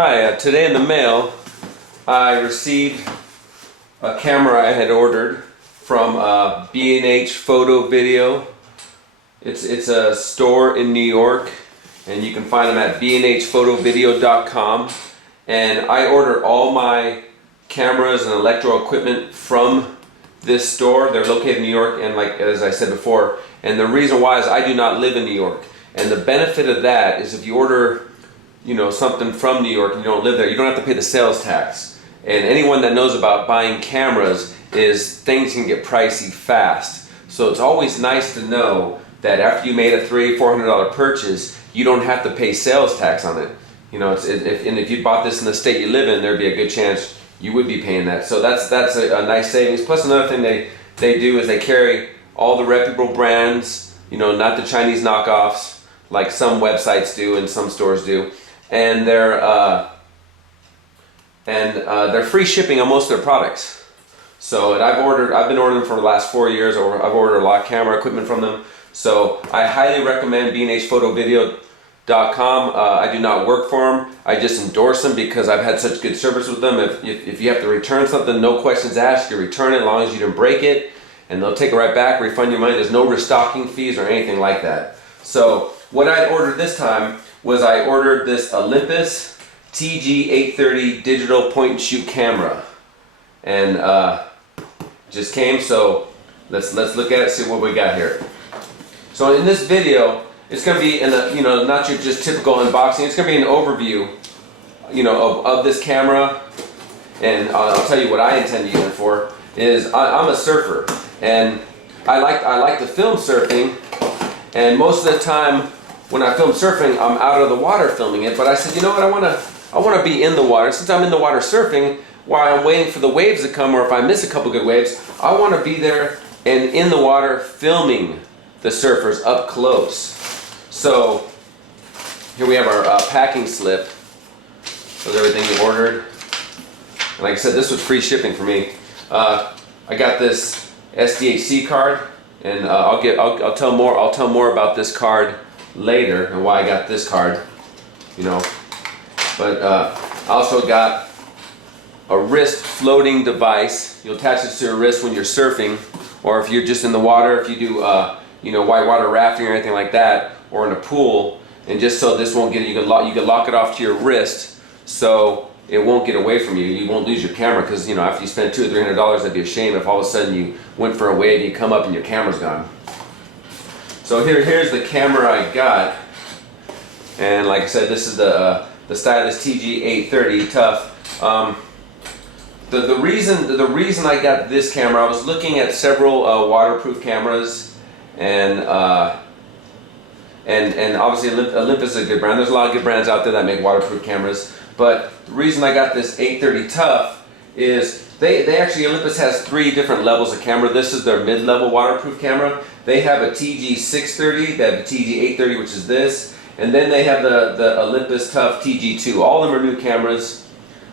Hi, today in the mail I received a camera I had ordered from B&H Photo Video. It's a store in New York, and you can find them at bnhphotovideo.com. And I order all my cameras and electro equipment from this store. They're located in New York, and like as I said before, and the reason why is I do not live in New York. And the benefit of that is if you order something from New York and you don't live there, you don't have to pay the sales tax. And anyone that knows about buying cameras is things can get pricey fast. So it's always nice to know that after you made a $300-400 purchase, you don't have to pay sales tax on it. If you bought this in the state you live in, there'd be a good chance you would be paying that. So that's a nice savings. Plus another thing they do is they carry all the reputable brands, not the Chinese knockoffs like some websites do and some stores do. And they're free shipping on most of their products. So I've been ordering them for the last 4 years, or I've ordered a lot of camera equipment from them. So I highly recommend bnhphotovideo.com. I do not work for them. I just endorse them because I've had such good service with them. If you have to return something, no questions asked. You return it as long as you didn't break it, and they'll take it right back, refund your money. There's no restocking fees or anything like that. So what I ordered this time was I ordered this Olympus TG-830 digital point and shoot camera, and just came. So let's look at it, see what we got here. So in this video, it's going to be not your just typical unboxing. It's going to be an overview, of this camera, and I'll tell you what I intend to use it for. I'm a surfer, and I like to film surfing, and most of the time when I film surfing, I'm out of the water filming it. But I said, you know what, I want to be in the water. Since I'm in the water surfing, while I'm waiting for the waves to come, or if I miss a couple good waves, I want to be there and in the water filming the surfers up close. So here we have our packing slip with everything we ordered. And like I said, this was free shipping for me. I got this SDHC card, and I'll tell more about this card later and why I got this card, But I also got a wrist floating device. You'll attach this to your wrist when you're surfing, or if you're just in the water, if you do whitewater rafting or anything like that, or in a pool. And just so this won't get you can lock it off to your wrist so it won't get away from you. You won't lose your camera, because after you spend $200 or $300, that'd be a shame if all of a sudden you went for a wave and you come up and your camera's gone. So here's the camera I got, and like I said, this is the Stylus TG-830 Tough. The reason I got this camera, I was looking at several waterproof cameras, and obviously Olympus is a good brand. There's a lot of good brands out there that make waterproof cameras, but the reason I got this 830 Tough is Olympus has 3 different levels of camera. This is their mid-level waterproof camera. They have a TG-630, they have a TG-830, which is this, and then they have the Olympus Tough TG-2. All of them are new cameras.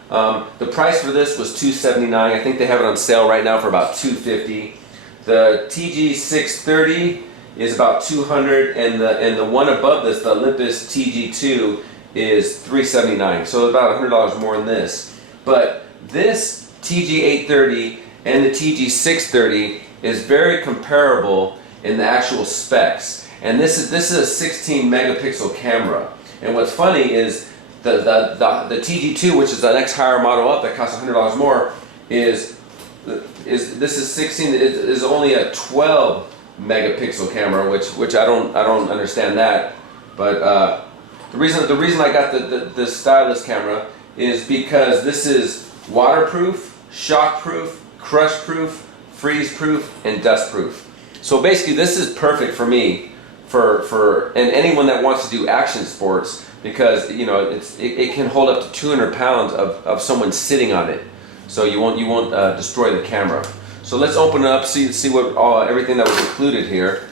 The price for this was $279. I think they have it on sale right now for about $250. The TG-630 is about $200, and the one above this, the Olympus TG-2, is $379. So about $100 more than this. But this TG-830 and the TG-630 is very comparable in the actual specs. And this is a 16 megapixel camera. And what's funny is the TG-2, which is the next higher model up that costs $100 more, is only a 12 megapixel camera, which I don't understand that. But the reason I got the Stylus camera is because this is waterproof, shockproof, crushproof, freeze-proof, and dustproof. So basically, this is perfect for me, and anyone that wants to do action sports, because it can hold up to 200 pounds of someone sitting on it. So you won't destroy the camera. So let's open it up, see what everything that was included here.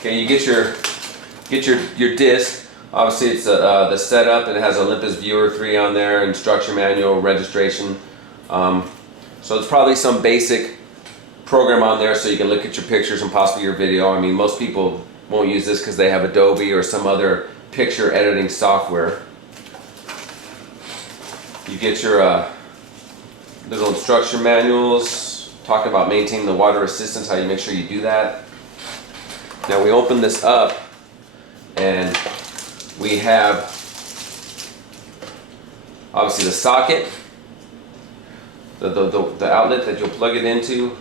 Okay, you get your disc. Obviously, it's the setup, and it has Olympus Viewer 3 on there, instruction manual, registration. So it's probably some basic program on there so you can look at your pictures and possibly your video. I mean, most people won't use this because they have Adobe or some other picture editing software. You get your little instruction manuals, talk about maintaining the water resistance, how you make sure you do that. Now we open this up and we have obviously the socket, the outlet that you'll plug it into.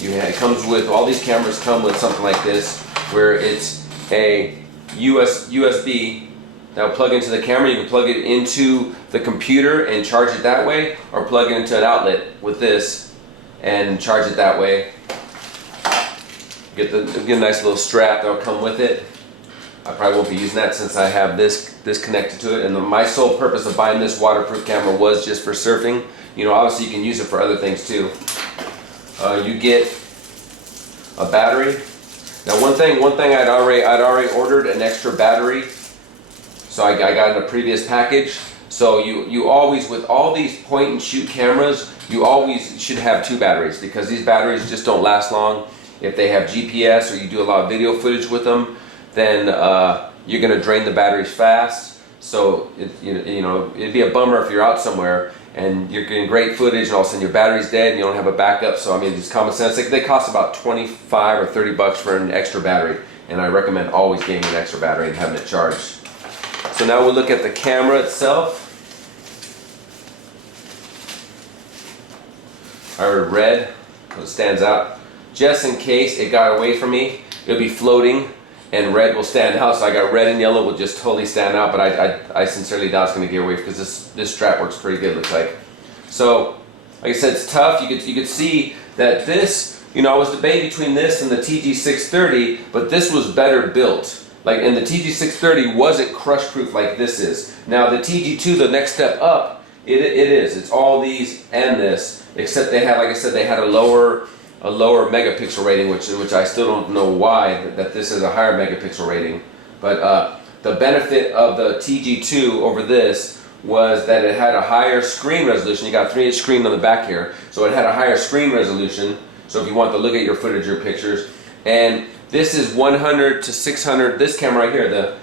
It comes with, all these cameras come with something like this, where it's a USB that will plug into the camera. You can plug it into the computer and charge it that way, or plug it into an outlet with this and charge it that way. Get a nice little strap that will come with it. I probably won't be using that since I have this connected to it, and my sole purpose of buying this waterproof camera was just for surfing. You know, obviously you can use it for other things too. You get a battery. Now one thing I'd already ordered an extra battery, so I got in a previous package. So you always, with all these point and shoot cameras, you always should have 2 batteries, because these batteries just don't last long. If they have GPS or you do a lot of video footage with them, then you're going to drain the batteries fast. So you know, it'd be a bummer if you're out somewhere and you're getting great footage and all of a sudden your battery's dead and you don't have a backup. So I mean, it's common sense. They cost about 25 or 30 bucks for an extra battery, and I recommend always getting an extra battery and having it charged. So now we'll look at the camera itself. I ordered red, so it stands out. Just in case it got away from me, it'll be floating and red will stand out. So I got red and yellow will just totally stand out, but I sincerely doubt it's going to get away, because this strap works pretty good, looks like. So like I said, it's tough. You could see that this, you know, I was debating between this and the TG-630, but this was better built. Like, and the TG-630 wasn't crush proof like this is. Now the TG2, the next step up, it is. It's all these and this, except they had, like I said, they had a lower megapixel rating, which I still don't know why that this is a higher megapixel rating. But the benefit of the TG2 over this was that it had a higher screen resolution. You got a 3-inch screen on the back here, so it had a higher screen resolution. So if you want to look at your footage, your pictures, and this is 100 to 600. This camera right here, the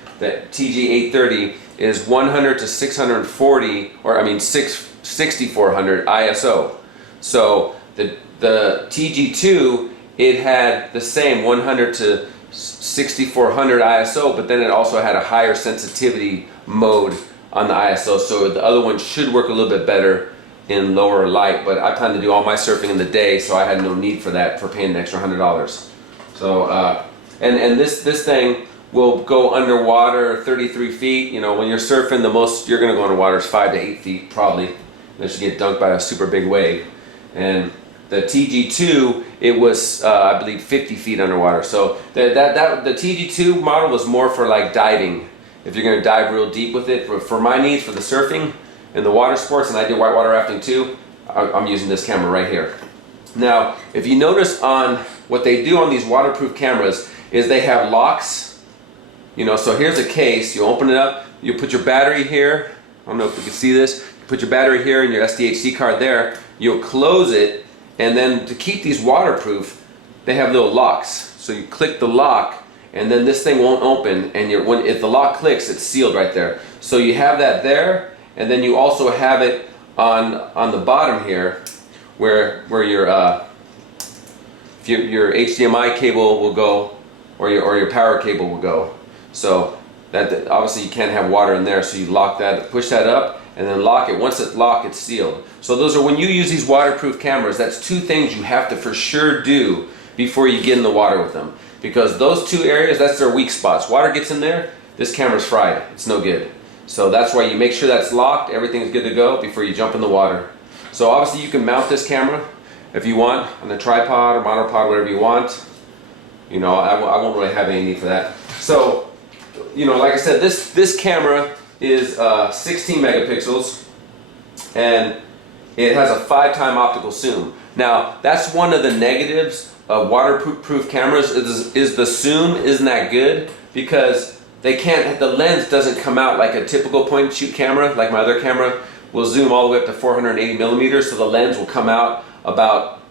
TG-830, is 100 to 640, or I mean 6400 ISO. So the TG2, it had the same 100 to 6400 ISO, but then it also had a higher sensitivity mode on the ISO, so the other one should work a little bit better in lower light, but I plan to do all my surfing in the day, so I had no need for that, for paying an extra $100. So, and this thing will go underwater 33 feet. You know, when you're surfing, the most you're going to go underwater is 5 to 8 feet, probably, unless you get dunked by a super big wave. And the TG2, it was, I believe, 50 feet underwater. So the TG2 model was more for like diving. If you're going to dive real deep with it, for my needs, for the surfing and the water sports, and I do whitewater rafting too, I'm using this camera right here. Now, if you notice on what they do on these waterproof cameras is they have locks. You know, so here's a case. You open it up. You put your battery here. I don't know if you can see this. You put your battery here and your SDHC card there. You'll close it, and then to keep these waterproof, they have little locks. So you click the lock, and then this thing won't open. And if the lock clicks, it's sealed right there. So you have that there, and then you also have it on the bottom here, where your HDMI cable will go, or your power cable will go. So that obviously you can't have water in there, so you lock that, push that up, and then lock it. Once it's locked, it's sealed. So those are, when you use these waterproof cameras, that's 2 things you have to for sure do before you get in the water with them, because those 2 areas, that's their weak spots. Water gets in there, this camera's fried. It's no good. So that's why you make sure that's locked, everything's good to go before you jump in the water. So obviously you can mount this camera if you want on a tripod or monopod, whatever you want. You know, I won't really have any need for that. So, you know, like I said, this camera is 16 megapixels, and it has a 5-time optical zoom. Now, that's one of the negatives of waterproof cameras is the zoom isn't that good, because the lens doesn't come out like a typical point and shoot camera. Like my other camera will zoom all the way up to 480 millimeters, so the lens will come out about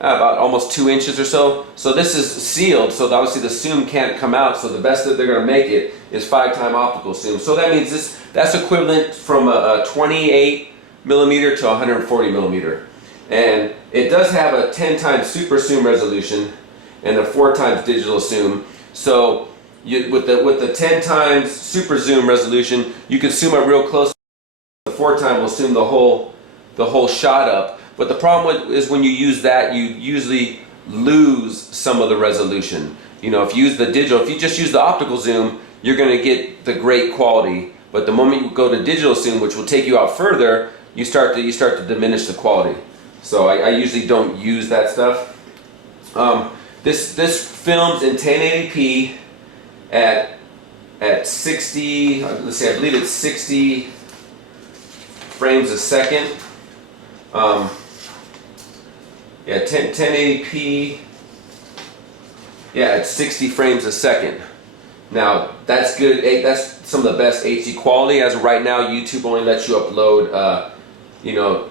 about almost 2 inches or so. So this is sealed, so obviously the zoom can't come out. So the best that they're going to make it is 5-time optical zoom. So that means that's equivalent from a 28 millimeter to 140 millimeter. And it does have a 10 times super zoom resolution and a 4 times digital zoom. So with the 10 times super zoom resolution, you can zoom up real close. The 4 time will zoom the whole shot up. But the problem is when you use that, you usually lose some of the resolution. You know, if you use the digital, if you just use the optical zoom, you're going to get the great quality. But the moment you go to digital zoom, which will take you out further, you start to diminish the quality. So I usually don't use that stuff. This films in 1080p at 60. Let's see, I believe it's 60 frames a second. Yeah, 1080p. Yeah, it's 60 frames a second. Now that's good. That's some of the best HD quality. As of right now, YouTube only lets you upload, you know,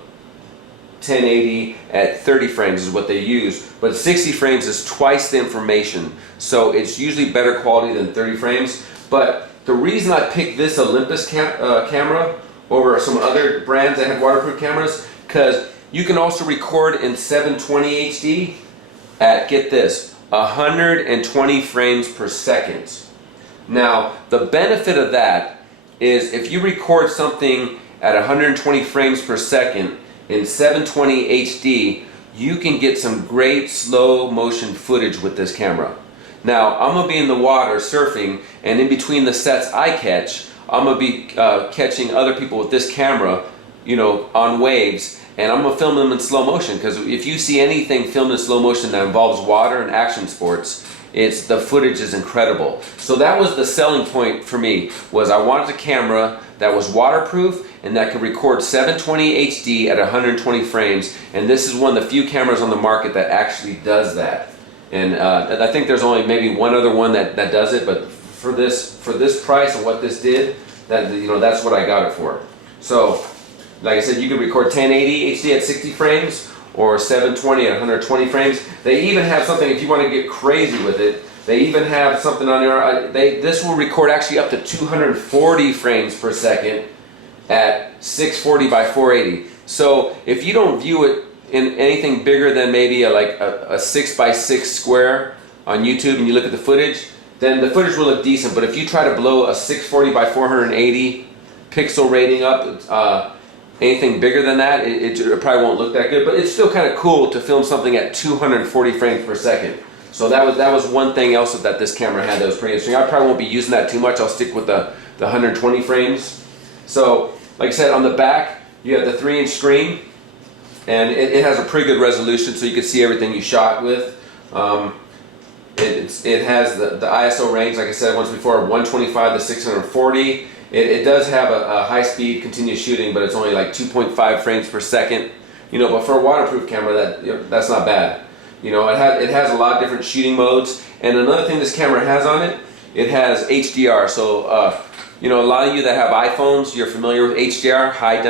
1080 at 30 frames is what they use. But 60 frames is twice the information, so it's usually better quality than 30 frames. But the reason I picked this Olympus camera over some other brands that have waterproof cameras, because you can also record in 720 HD at, get this, 120 frames per second. Now, the benefit of that is if you record something at 120 frames per second in 720 HD, you can get some great slow motion footage with this camera. Now, I'm gonna be in the water surfing, and in between the sets I catch, I'm gonna be catching other people with this camera, you know, on waves, and I'm gonna film them in slow motion, because if you see anything filmed in slow motion that involves water and action sports, the footage is incredible. So that was the selling point for me, was I wanted a camera that was waterproof and that could record 720 HD at 120 frames, and this is one of the few cameras on the market that actually does that. And I think there's only maybe one other one that does it, but for this price and what this did, that, you know, that's what I got it for. So, like I said, you can record 1080 HD at 60 frames or 720 at 120 frames. They even have something, if you want to get crazy with it, they even have something on there. This will record actually up to 240 frames per second at 640 by 480. So if you don't view it in anything bigger than maybe a 6 by 6 square on YouTube and you look at the footage, then the footage will look decent. But if you try to blow a 640 by 480 pixel rating up, anything bigger than that, it probably won't look that good. But it's still kind of cool to film something at 240 frames per second. So that was one thing else that this camera had that was pretty interesting. I probably won't be using that too much. I'll stick with the 120 frames. So, like I said, on the back, you have the 3-inch screen, and it has a pretty good resolution, so you can see everything you shot with. It has the ISO range, like I said once before, 125 to 640. It does have a high-speed continuous shooting, but it's only like 2.5 frames per second. You know, but for a waterproof camera, that's not bad. You know, it has a lot of different shooting modes. And another thing this camera has on it, it has HDR. So, you know, a lot of you that have iPhones, you're familiar with HDR, high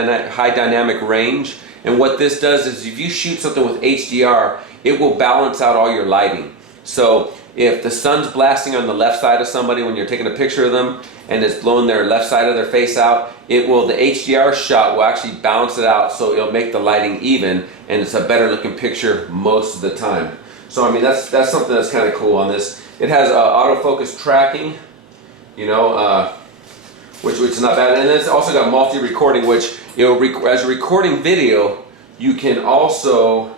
dynamic range. And what this does is if you shoot something with HDR, it will balance out all your lighting. So if the sun's blasting on the left side of somebody when you're taking a picture of them and it's blowing their left side of their face out, the HDR shot will actually balance it out, so it'll make the lighting even, and it's a better looking picture most of the time. So I mean, that's something that's kind of cool on this. It has autofocus tracking, you know, which is not bad, and it's also got multi-recording, which as you're recording video, you can also,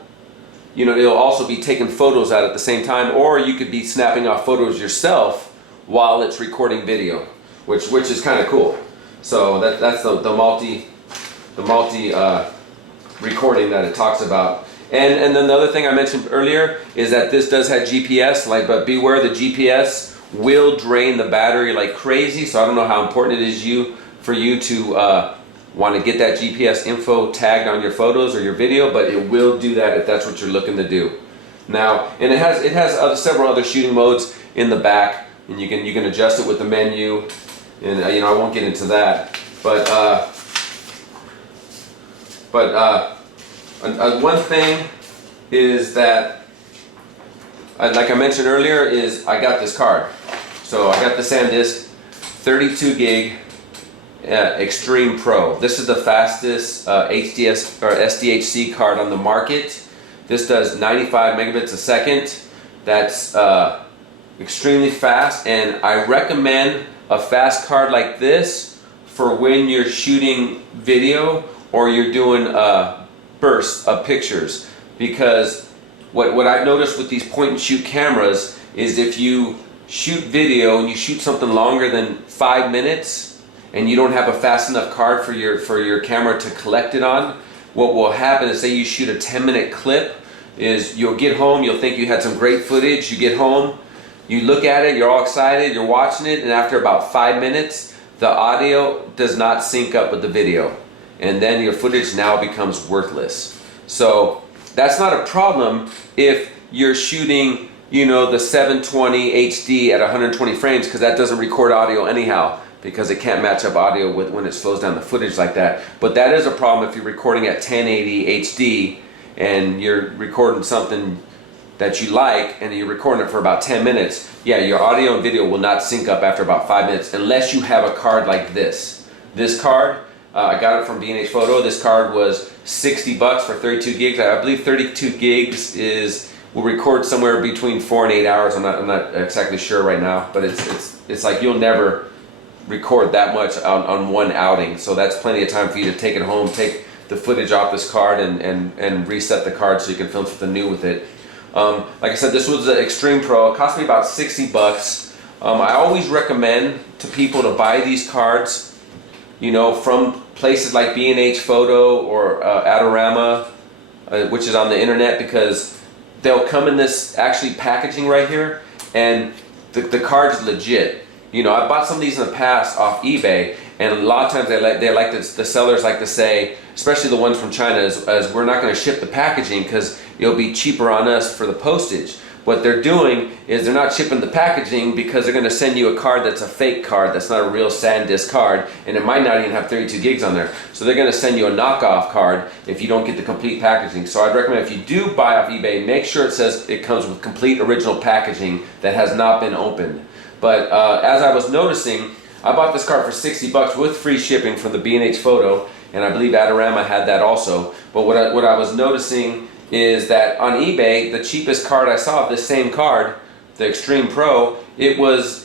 you know, it'll also be taking photos out at the same time, or you could be snapping off photos yourself while it's recording video, which is kind of cool. So that's the multi recording that it talks about. And then the other thing I mentioned earlier is that this does have GPS, but beware, the GPS will drain the battery like crazy. So I don't know how important it is for you to want to get that GPS info tagged on your photos or your video, but it will do that if that's what you're looking to do. Now, and it has several other shooting modes in the back, and you can adjust it with the menu, and you know, I won't get into that, but one thing is that, like I mentioned earlier, is I got this card. So I got the SanDisk 32 gig Extreme Pro. This is the fastest HDS or SDHC card on the market. This does 95 megabits a second. That's extremely fast, and I recommend a fast card like this for when you're shooting video or you're doing bursts of pictures, because what I've noticed with these point and shoot cameras is if you shoot video and you shoot something longer than 5 minutes and you don't have a fast enough card for your camera to collect it on, what will happen is, say you shoot a 10-minute clip, is you'll get home, you'll think you had some great footage, you get home, you look at it, you're all excited, you're watching it, and after about 5 minutes the audio does not sync up with the video, and then your footage now becomes worthless. So that's not a problem if you're shooting, you know, the 720 HD at 120 frames, because that doesn't record audio anyhow, because it can't match up audio with when it slows down the footage like that. But that is a problem if you're recording at 1080 HD and you're recording something that you like and you're recording it for about 10 minutes. Yeah, your audio and video will not sync up after about 5 minutes unless you have a card like this. This card, I got it from B&H Photo. This card was $60 for 32 gigs. I believe 32 gigs will record somewhere between 4 and 8 hours. I'm not exactly sure right now, but it's like you'll never record that much on one outing. So that's plenty of time for you to take it home, take the footage off this card and reset the card so you can film something new with it. Like I said, this was the Extreme Pro. It cost me about $60. I always recommend to people to buy these cards, you know, from places like B&H Photo or Adorama, which is on the internet, because they'll come in this actually packaging right here, and the card's legit. You know, I bought some of these in the past off eBay, and a lot of times the sellers like to say, especially the ones from China, as we're not going to ship the packaging because it'll be cheaper on us for the postage. What they're doing is they're not shipping the packaging because they're going to send you a card that's a fake card, that's not a real SanDisk card, and it might not even have 32 gigs on there. So they're going to send you a knockoff card if you don't get the complete packaging. So I'd recommend, if you do buy off eBay, make sure it says it comes with complete original packaging that has not been opened. But as I was noticing, I bought this card for $60 with free shipping from the B&H Photo, and I believe Adorama had that also. But what I was noticing is that on eBay, the cheapest card I saw of this same card, the Extreme Pro, it was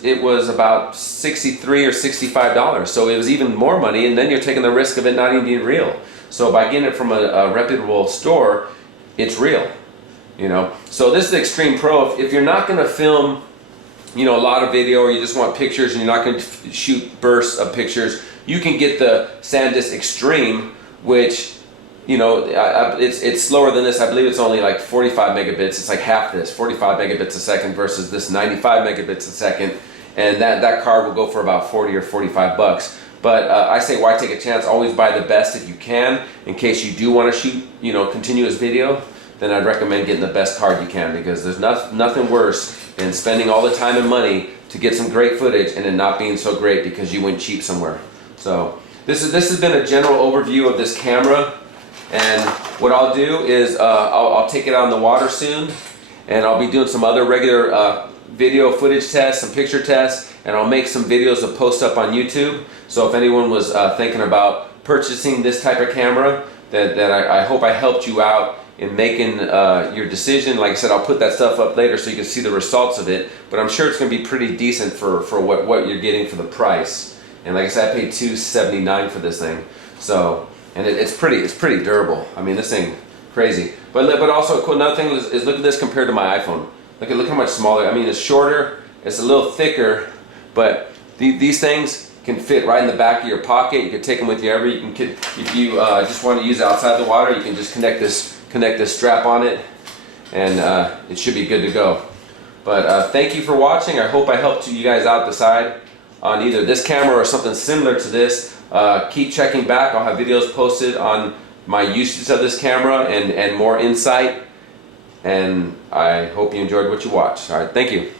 about $63 or $65. So it was even more money, and then you're taking the risk of it not even being real. So by getting it from a reputable store, it's real, you know. So this is the Extreme Pro. If you're not going to film, you know, a lot of video, or you just want pictures and you're not going to shoot bursts of pictures, you can get the SanDisk Extreme, which, you know, it's slower than this. I believe it's only like 45 megabits. It's like half this, 45 megabits a second versus this 95 megabits a second. And that card will go for about 40 or 45 bucks. But I say, why take a chance? Always buy the best if you can, in case you do want to shoot, you know, continuous video. Then I'd recommend getting the best card you can, because there's nothing worse than spending all the time and money to get some great footage and it not being so great because you went cheap somewhere. So this has been a general overview of this camera, and what I'll do is I'll take it out in the water soon, and I'll be doing some other regular video footage tests, some picture tests, and I'll make some videos to post up on YouTube. So if anyone was thinking about purchasing this type of camera, that I hope I helped you out in making your decision. Like I said, I'll put that stuff up later so you can see the results of it, but I'm sure it's going to be pretty decent for what you're getting for the price. And like I said, I paid $279 for this thing. So, and it's pretty durable. I mean, this thing, crazy. But also, another thing is look at this compared to my iPhone. Look how much smaller. I mean, it's shorter, it's a little thicker, but these things can fit right in the back of your pocket. You can take them with you wherever. You can, if you just want to use it outside the water, you can just connect this strap on it, and it should be good to go. But thank you for watching. I hope I helped you guys out decide on either this camera or something similar to this. Keep checking back. I'll have videos posted on my usage of this camera and more insight. And I hope you enjoyed what you watched. All right, thank you.